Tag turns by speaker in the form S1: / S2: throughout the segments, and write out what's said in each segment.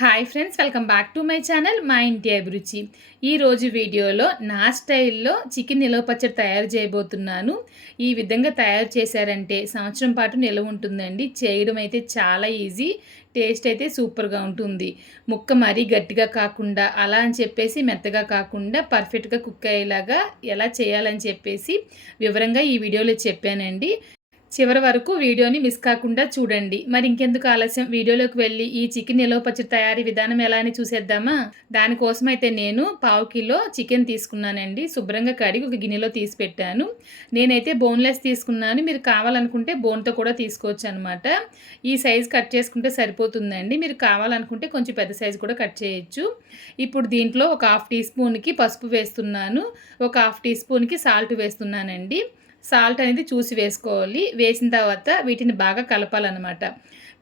S1: Hi friends welcome back to my channel మా ఇంటి అభిరుచి. ఈరోజు వీడియోలో నా స్టైల్లో చికెన్ నిలవ పచ్చడి తయారు చేయబోతున్నాను. ఈ విధంగా తయారు చేశారంటే సంవత్సరం పాటు నిలవ ఉంటుందండి. చేయడం అయితే చాలా ఈజీ టేస్ట్ అయితే సూపర్గా ఉంటుంది. ముక్క మరీ గట్టిగా కాకుండా అలా అని చెప్పేసి మెత్తగా కాకుండా పర్ఫెక్ట్గా కుక్ అయ్యేలాగా ఎలా చేయాలని చెప్పేసి వివరంగా ఈ వీడియోలో చెప్పానండి. చివరి వరకు వీడియోని మిస్ కాకుండా చూడండి. మరి ఇంకెందుకు ఆలస్యం? వీడియోలోకి వెళ్ళి ఈ చికెన్ నిలవ పచ్చడి తయారీ విధానం ఎలా అని చూసేద్దామా? దానికోసం అయితే నేను పావు కిలో చికెన్ తీసుకున్నానండి. శుభ్రంగా కడిగి ఒక గిన్నెలో తీసి పెట్టాను. నేనైతే బోన్లెస్ తీసుకున్నాను. మీరు కావాలనుకుంటే బోన్తో కూడా తీసుకోవచ్చు అనమాట ఈ సైజ్ కట్ చేసుకుంటే సరిపోతుందండి. మీరు కావాలనుకుంటే కొంచెం పెద్ద సైజు కూడా కట్ చేయొచ్చు. ఇప్పుడు దీంట్లో ఒక హాఫ్ టీ స్పూన్కి పసుపు వేస్తున్నాను. ఒక హాఫ్ టీ స్పూన్కి సాల్ట్ వేస్తున్నానండి. సాల్ట్ అనేది చూసి వేసుకోవాలి. వేసిన తర్వాత వీటిని బాగా కలపాలన్నమాట.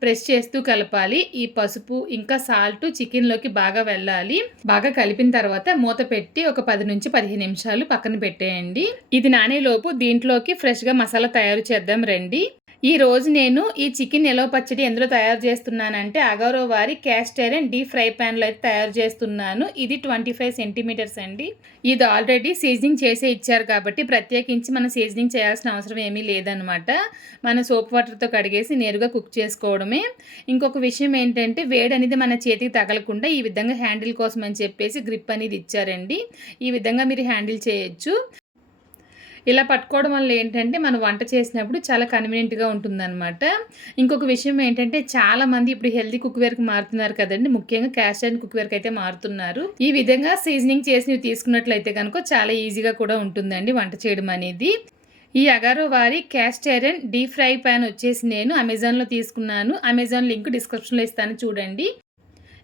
S1: ప్రెస్ చేస్తూ కలపాలి. ఈ పసుపు ఇంకా సాల్ట్ చికెన్లోకి బాగా వెళ్ళాలి. బాగా కలిపిన తర్వాత మూత పెట్టి ఒక పది నుంచి పదిహేను నిమిషాలు పక్కన పెట్టేయండి. ఇది నానేలోపు దీంట్లోకి ఫ్రెష్గా మసాలా తయారు చేద్దాం రండి. ఈ రోజు నేను ఈ చికెన్ నిలవ పచ్చడి ఎందులో తయారు చేస్తున్నానంటే అగౌరో వారి క్యాస్ట్ ఐరన్ డీప్ ఫ్రై ప్యాన్లో అయితే తయారు చేస్తున్నాను. ఇది ట్వంటీ ఫైవ్ సెంటీమీటర్స్ అండి. ఇది ఆల్రెడీ సీజనింగ్ చేసే ఇచ్చారు కాబట్టి ప్రత్యేకించి మనం సీజనింగ్ చేయాల్సిన అవసరం ఏమీ లేదనమాట మన సోప్ వాటర్తో కడిగేసి నేరుగా కుక్ చేసుకోవడమే. ఇంకొక విషయం ఏంటంటే వేడి అనేది మన చేతికి తగలకుండా ఈ విధంగా హ్యాండిల్ కోసం అని చెప్పేసి గ్రిప్ అనేది ఇచ్చారండి. ఈ విధంగా మీరు హ్యాండిల్ చేయొచ్చు. ఇలా పట్టుకోవడం వల్ల ఏంటంటే మనం వంట చేసినప్పుడు చాలా కన్వీనియంట్గా ఉంటుందన్నమాట. ఇంకొక విషయం ఏంటంటే చాలామంది ఇప్పుడు హెల్దీ కుక్వేర్కి మారుతున్నారు కదండి. ముఖ్యంగా క్యాష్ అండ్ కుక్వేర్కి అయితే మారుతున్నారు. ఈ విధంగా సీజనింగ్ చేసి తీసుకున్నట్లయితే కనుక చాలా ఈజీగా కూడా ఉంటుందండి వంట చేయడం అనేది. ఈ అగారో వారి cast iron deep fry pan వచ్చేసి నేను అమెజాన్లో తీసుకున్నాను. అమెజాన్ లింక్ డిస్క్రిప్షన్లో ఇస్తాను చూడండి.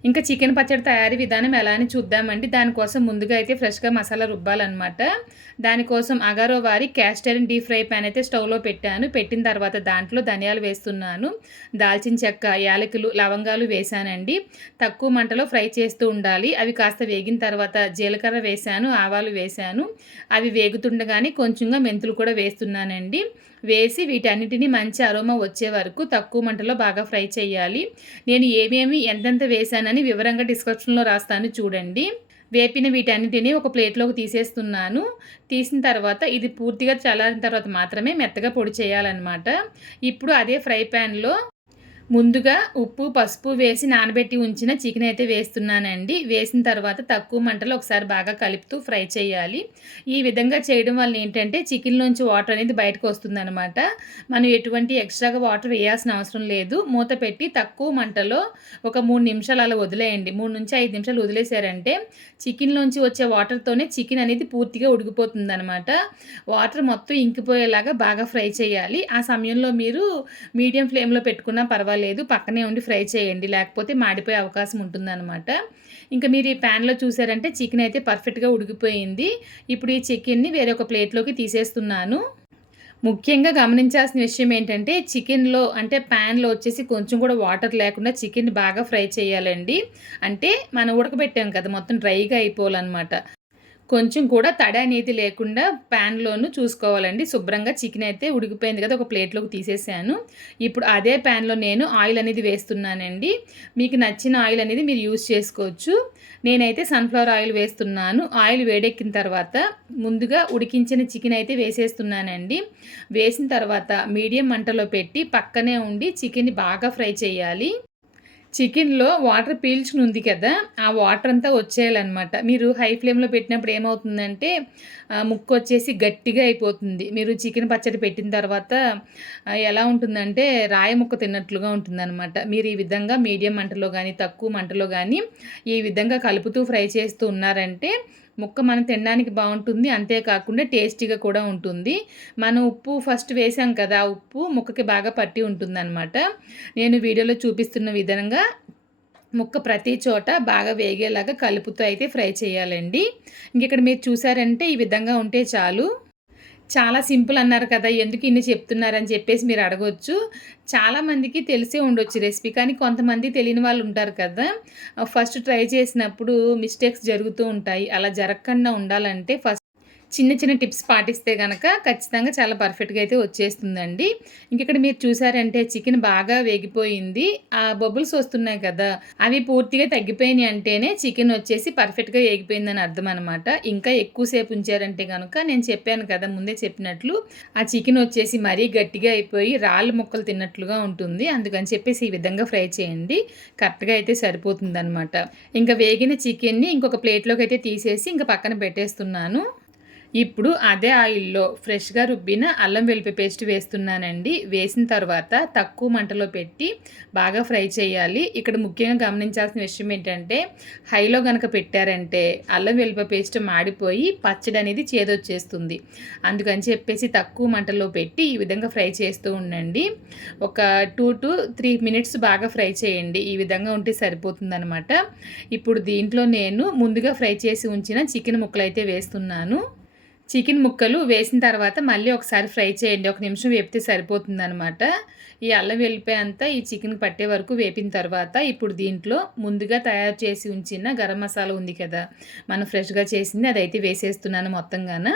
S1: ఇంకా చికెన్ పచ్చడి తయారీ విధానం ఎలా అని చూద్దామండి. దానికోసం ముందుగా అయితే ఫ్రెష్గా మసాలా రుబ్బాలన్నమాట. దానికోసం అగారో వారి castor and deep fry pan అయితే స్టవ్లో పెట్టాను. పెట్టిన తర్వాత దాంట్లో ధనియాలు వేస్తున్నాను. దాల్చిన చెక్క యాలకులు లవంగాలు వేశానండి. తక్కువ మంటలో ఫ్రై చేస్తూ ఉండాలి. అవి కాస్త వేగిన తర్వాత జీలకర్ర వేశాను ఆవాలు వేశాను. అవి వేగుతుండగానే కొంచెంగా మెంతులు కూడా వేస్తున్నానండి. వేసి వీటన్నిటిని మంచి అరోమా వచ్చే వరకు తక్కువ మంటలో బాగా ఫ్రై చేయాలి. నేను ఏమేమి ఎంతెంత వేశానని వివరంగా డిస్క్రిప్షన్లో రాస్తాను చూడండి. వేపిన వీటన్నిటిని ఒక ప్లేట్లోకి తీసేస్తున్నాను. తీసిన తర్వాత ఇది పూర్తిగా చల్లారిన తర్వాత మాత్రమే మెత్తగా పొడి చేయాలన్నమాట. ఇప్పుడు అదే ఫ్రై ప్యాన్లో ముందుగా ఉప్పు పసుపు వేసి నానబెట్టి ఉంచిన చికెన్ అయితే వేస్తున్నానండి. వేసిన తర్వాత తక్కువ మంటలో ఒకసారి బాగా కలుపుతూ ఫ్రై చేయాలి. ఈ విధంగా చేయడం వల్ల ఏంటంటే చికెన్లోంచి వాటర్ అనేది బయటకు వస్తుందనమాట మనం ఎటువంటి ఎక్స్ట్రాగా వాటర్ వేయాల్సిన అవసరం లేదు. మూత పెట్టి తక్కువ మంటలో ఒక మూడు నిమిషాలు అలా వదిలేయండి. మూడు నుంచి ఐదు నిమిషాలు వదిలేశారంటే చికెన్లోంచి వచ్చే వాటర్తోనే చికెన్ అనేది పూర్తిగా ఉడికిపోతుంది అనమాట వాటర్ మొత్తం ఇంకిపోయేలాగా బాగా ఫ్రై చేయాలి. ఆ సమయంలో మీరు మీడియం ఫ్లేమ్లో పెట్టుకున్నా పర్వాలేదు. లేదు పక్కనే ఉండి ఫ్రై చేయండి లేకపోతే మాడిపోయే అవకాశం ఉంటుందన్నమాట. ఇంకా మీరు ఈ ప్యాన్లో చూసారంటే చికెన్ అయితే పర్ఫెక్ట్గా ఉడికిపోయింది. ఇప్పుడు ఈ చికెన్ని వేరే ఒక ప్లేట్లోకి తీసేస్తున్నాను. ముఖ్యంగా గమనించాల్సిన విషయం ఏంటంటే చికెన్లో అంటే ప్యాన్లో వచ్చేసి కొంచెం కూడా వాటర్ లేకుండా చికెన్ బాగా ఫ్రై చేయాలండి. అంటే మనం ఉడకబెట్టాం కదా మొత్తం డ్రైగా అయిపోవాలన్నమాట. కొంచెం కూడా తడి అనేది లేకుండా ప్యాన్లోను చూసుకోవాలండి. శుభ్రంగా చికెన్ అయితే ఉడికిపోయింది కదా ఒక ప్లేట్లోకి తీసేసాను. ఇప్పుడు అదే ప్యాన్లో నేను ఆయిల్ అనేది వేస్తున్నానండి. మీకు నచ్చిన ఆయిల్ అనేది మీరు యూజ్ చేసుకోవచ్చు. నేనైతే సన్ఫ్లవర్ ఆయిల్ వేస్తున్నాను. ఆయిల్ వేడెక్కిన తర్వాత ముందుగా ఉడికించిన చికెన్ అయితే వేసేస్తున్నానండి. వేసిన తర్వాత మీడియం మంటలో పెట్టి పక్కనే ఉండి చికెన్ని బాగా ఫ్రై చేయాలి. చికెన్లో వాటర్ పీల్చుకుని ఉంది కదా ఆ వాటర్ అంతా వచ్చేయాలన్నమాట. మీరు హై ఫ్లేమ్లో పెట్టినప్పుడు ఏమవుతుందంటే ముక్కు వచ్చేసి గట్టిగా అయిపోతుంది. మీరు చికెన్ పచ్చడి పెట్టిన తర్వాత ఎలా ఉంటుందంటే రాయి ముక్క తిన్నట్లుగా ఉంటుందన్నమాట. మీరు ఈ విధంగా మీడియం మంటలో కానీ తక్కువ మంటలో కానీ ఈ విధంగా కలుపుతూ ఫ్రై చేస్తూ ఉన్నారంటే ముక్క మనం తినడానికి బాగుంటుంది అంతేకాకుండా టేస్టీగా కూడా ఉంటుంది. మనం ఉప్పు ఫస్ట్ వేసాం కదా ఆ ఉప్పు ముక్కకి బాగా పట్టి ఉంటుందన్నమాట. నేను వీడియోలో చూపిస్తున్న విధంగా ముక్క ప్రతి చోట బాగా వేగేలాగా కలుపుతూ అయితే ఫ్రై చేయాలండి. ఇంక ఇక్కడ మీరు చూసారంటే ఈ విధంగా ఉంటే చాలు. చాలా సింపుల్ అన్నారు కదా ఎందుకు ఇన్ని చెప్తున్నారని చెప్పేసి మీరు అడగవచ్చు చాలామందికి తెలిసే ఉండొచ్చు రెసిపీ కానీ కొంతమంది తెలియని వాళ్ళు ఉంటారు కదా. ఫస్ట్ ట్రై చేసినప్పుడు మిస్టేక్స్ జరుగుతూ ఉంటాయి. అలా జరగకుండా ఉండాలంటే ఫస్ట్ చిన్న చిన్న టిప్స్ పాటిస్తే కనుక ఖచ్చితంగా చాలా పర్ఫెక్ట్గా అయితే వచ్చేస్తుందండి. ఇంక ఇక్కడ మీరు చూసారంటే చికెన్ బాగా వేగిపోయింది. ఆ బబుల్స్ వస్తున్నాయి కదా అవి పూర్తిగా తగ్గిపోయినాయి అంటేనే చికెన్ వచ్చేసి పర్ఫెక్ట్గా వేగిపోయిందని అర్థం అనమాట ఇంకా ఎక్కువసేపు ఉంచారంటే కనుక నేను చెప్పాను కదా ముందే చెప్పినట్లు ఆ చికెన్ వచ్చేసి మరీ గట్టిగా అయిపోయి రాళ్ళు ముక్కలు తిన్నట్లుగా ఉంటుంది. అందుకని చెప్పేసి ఈ విధంగా ఫ్రై చేయండి. కరెక్ట్గా అయితే సరిపోతుంది అనమాట ఇంకా వేగిన చికెన్ని ఇంకొక ప్లేట్లోకి అయితే తీసేసి ఇంకా పక్కన పెట్టేస్తున్నాను. ఇప్పుడు అదే ఆయిల్లో ఫ్రెష్గా రుబ్బిన అల్లం వెల్లిపాయ పేస్ట్ వేస్తున్నానండి. వేసిన తర్వాత తక్కువ మంటలో పెట్టి బాగా ఫ్రై చేయాలి. ఇక్కడ ముఖ్యంగా గమనించాల్సిన విషయం ఏంటంటే హైలో కనుక పెట్టారంటే అల్లం వెల్లిపాయ పేస్ట్ మాడిపోయి పచ్చడి అనేది చేదొచ్చేస్తుంది. అందుకని చెప్పేసి తక్కువ మంటలో పెట్టి ఈ విధంగా ఫ్రై చేస్తూ ఉండండి. ఒక టూ టు త్రీ మినిట్స్ బాగా ఫ్రై చేయండి. ఈ విధంగా ఉంటే సరిపోతుందనమాట ఇప్పుడు దీంట్లో నేను ముందుగా ఫ్రై చేసి ఉంచిన చికెన్ ముక్కలు అయితే వేస్తున్నాను. చికెన్ ముక్కలు వేసిన తర్వాత మళ్ళీ ఒకసారి ఫ్రై చేయండి. ఒక నిమిషం వేపితే సరిపోతుందనమాట ఈ అల్లం వెల్లిపాయ అంతా ఈ చికెన్ పట్టే వరకు వేపిన తర్వాత ఇప్పుడు దీంట్లో ముందుగా తయారు చేసి ఉంచిన గరం మసాలా ఉంది కదా మనం ఫ్రెష్గా చేసింది అదైతే వేసేస్తున్నాను మొత్తంగాన.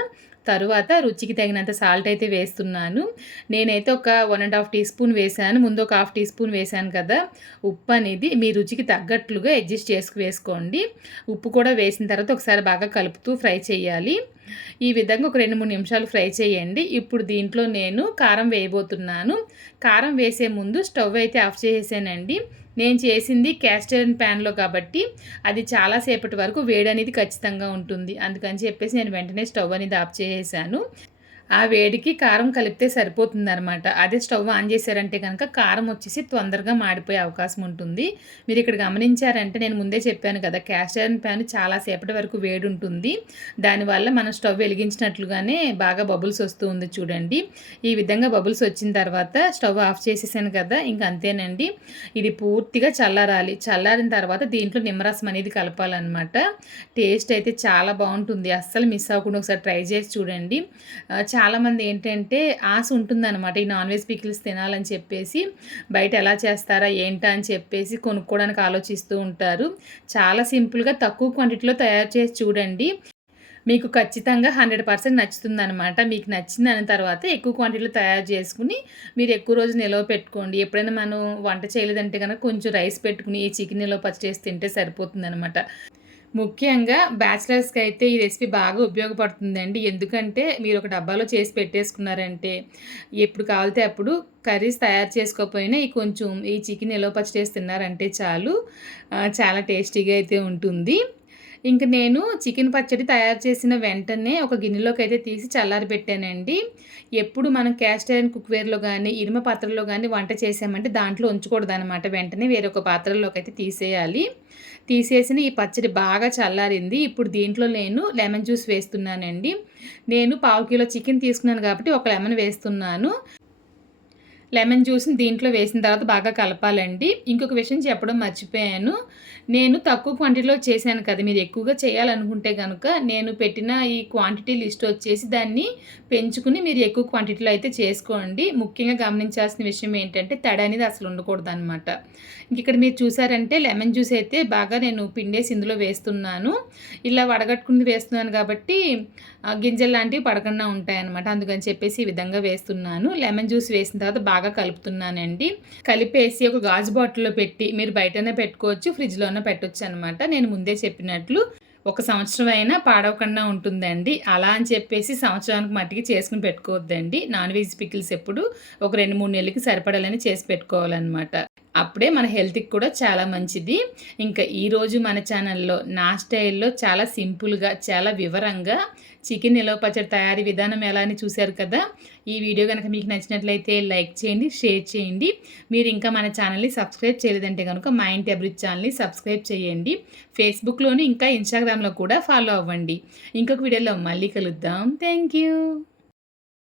S1: తరువాత రుచికి తగినంత సాల్ట్ అయితే వేస్తున్నాను. నేనైతే ఒక one and half tea spoon వేసాను. ముందు ఒక హాఫ్ టీ స్పూన్ వేసాను కదా. ఉప్పు అనేది మీ రుచికి తగ్గట్లుగా అడ్జస్ట్ చేసుకు వేసుకోండి. ఉప్పు కూడా వేసిన తర్వాత ఒకసారి బాగా కలుపుతూ ఫ్రై చేయాలి. ఈ విధంగా ఒక రెండు మూడు నిమిషాలు ఫ్రై చేయండి. ఇప్పుడు దీంట్లో నేను కారం వేయబోతున్నాను. కారం వేసే ముందు స్టవ్ అయితే ఆఫ్ చేసేసానండి. నేను చేసింది క్యాస్టర్ ప్యాన్లో కాబట్టి అది చాలాసేపటి వరకు వేడి అనేది ఖచ్చితంగా ఉంటుంది. అందుకని చెప్పేసి నేను వెంటనే స్టవ్ అనేది ఆఫ్ చేసేసాను. ఆ వేడికి కారం కలిపితే సరిపోతుంది అనమాట అదే స్టవ్ ఆన్ చేశారంటే కనుక కారం వచ్చేసి తొందరగా మాడిపోయే అవకాశం ఉంటుంది. మీరు ఇక్కడ గమనించారంటే నేను ముందే చెప్పాను కదా క్యాస్ట్ ఐరన్ ప్యాన్ చాలా సేపటి వరకు వేడి ఉంటుంది దానివల్ల మనం స్టవ్ వెలిగించినట్లుగానే బాగా బబుల్స్ వస్తూ ఉంది చూడండి. ఈ విధంగా బబుల్స్ వచ్చిన తర్వాత స్టవ్ ఆఫ్ చేసేసాను కదా ఇంక అంతేనండి. ఇది పూర్తిగా చల్లారాలి. చల్లారిన తర్వాత దీంట్లో నిమ్మరసం అనేది కలపాలన్నమాట. టేస్ట్ అయితే చాలా బాగుంటుంది. అస్సలు మిస్ అవ్వకుండా ఒకసారి ట్రై చేసి చూడండి. చాలామంది ఏంటంటే ఆశ ఉంటుందన్నమాట ఈ నాన్ వెజ్ పికిల్స్ తినాలని చెప్పేసి బయట ఎలా చేస్తారా ఏంటా అని చెప్పేసి కొనుక్కోవడానికి ఆలోచిస్తూ ఉంటారు. చాలా సింపుల్గా తక్కువ క్వాంటిటీలో తయారు చేసి చూడండి. మీకు ఖచ్చితంగా హండ్రెడ్ పర్సెంట్ నచ్చుతుంది అనమాట మీకు నచ్చింది అన్న తర్వాత ఎక్కువ క్వాంటిటీలో తయారు చేసుకుని మీరు ఎక్కువ రోజు నిల్వ పెట్టుకోండి. ఎప్పుడైనా మనం వంట చేయలేదంటే కనుక కొంచెం రైస్ పెట్టుకుని ఈ చికెన్ నిలవ పచ్చి చేసి తింటే సరిపోతుంది అనమాట ముఖ్యంగా బ్యాచిలర్స్కి అయితే ఈ రెసిపీ బాగా ఉపయోగపడుతుందండి. ఎందుకంటే మీరు ఒక డబ్బాలో చేసి పెట్టేసుకున్నారంటే ఎప్పుడు కావాలితే అప్పుడు కర్రీస్ తయారు చేసుకోకపోయినా ఈ కొంచెం ఈ చికెన్ ఎలో పచ్చి తిన్నారంటే చాలు. చాలా టేస్టీగా అయితే ఉంటుంది. ఇంక నేను చికెన్ పచ్చడి తయారు చేసిన వెంటనే ఒక గిన్నెలోకి అయితే తీసి చల్లారి పెట్టానండి. ఎప్పుడు మనం క్యాస్ట్ ఐరన్ కుక్వేర్లో కానీ ఇనుమ పాత్రలో కానీ వంట చేసామంటే దాంట్లో ఉంచకూడదు అనమాట వెంటనే వేరొక పాత్రలోకి అయితే తీసేయాలి. తీసేసిన ఈ పచ్చడి బాగా చల్లారింది. ఇప్పుడు దీంట్లో నేను లెమన్ జ్యూస్ వేస్తున్నానండి. నేను పావు కిలో చికెన్ తీసుకున్నాను కాబట్టి ఒక లెమన్ వేస్తున్నాను. లెమన్ జ్యూస్ని దీంట్లో వేసిన తర్వాత బాగా కలపాలండి. ఇంకొక విషయం చెప్పడం మర్చిపోయాను. నేను తక్కువ క్వాంటిటీలో చేశాను కదా మీరు ఎక్కువగా చేయాలనుకుంటే కనుక నేను పెట్టిన ఈ క్వాంటిటీ లిస్ట్ వచ్చేసి దాన్ని పెంచుకుని మీరు ఎక్కువ క్వాంటిటీలో అయితే చేసుకోండి. ముఖ్యంగా గమనించాల్సిన విషయం ఏంటంటే తడ అనేది అసలు ఉండకూడదు అనమాట ఇంక ఇక్కడ మీరు చూసారంటే లెమన్ జ్యూస్ అయితే బాగా నేను పిండేసి ఇందులో వేస్తున్నాను. ఇలా వడగట్టుకుని వేస్తున్నాను కాబట్టి గింజలు లాంటివి పడకుండా ఉంటాయన్నమాట. అందుకని చెప్పేసి ఈ విధంగా వేస్తున్నాను. లెమన్ జ్యూస్ వేసిన తర్వాత బాగా కలుపుతున్నానండి. కలిపేసి ఒక గాజు బాటిల్లో పెట్టి మీరు బయటనే పెట్టుకోవచ్చు ఫ్రిడ్జ్లోనే పెట్టవచ్చు అనమాట నేను ముందే చెప్పినట్లు ఒక సంవత్సరం అయినా పాడవకుండా ఉంటుందండి. అలా అని చెప్పేసి సంవత్సరానికి మట్టికి చేసుకుని పెట్టుకోవద్దండి. నాన్ వెజ్ పికిల్స్ ఎప్పుడు ఒక రెండు మూడు నెలలకి సరిపడాలని చేసి పెట్టుకోవాలన్నమాట. అప్పుడే మన హెల్త్కి కూడా చాలా మంచిది. ఇంకా ఈరోజు మన ఛానల్లో నా స్టైల్లో చాలా సింపుల్గా చాలా వివరంగా చికెన్ నిలవ పచ్చడి తయారీ విధానం ఎలా అని చూశారు కదా? ఈ వీడియో కనుక మీకు నచ్చినట్లయితే లైక్ చేయండి షేర్ చేయండి. మీరు ఇంకా మన ఛానల్ని సబ్స్క్రైబ్ చేయలేదంటే కనుక మా ఇంటి అభిరుచి ఛానల్ని సబ్స్క్రైబ్ చేయండి. ఫేస్బుక్లోని ఇంకా ఇన్స్టాగ్రామ్లో కూడా ఫాలో అవ్వండి. ఇంకొక వీడియోలో మళ్ళీ కలుద్దాం. Thank you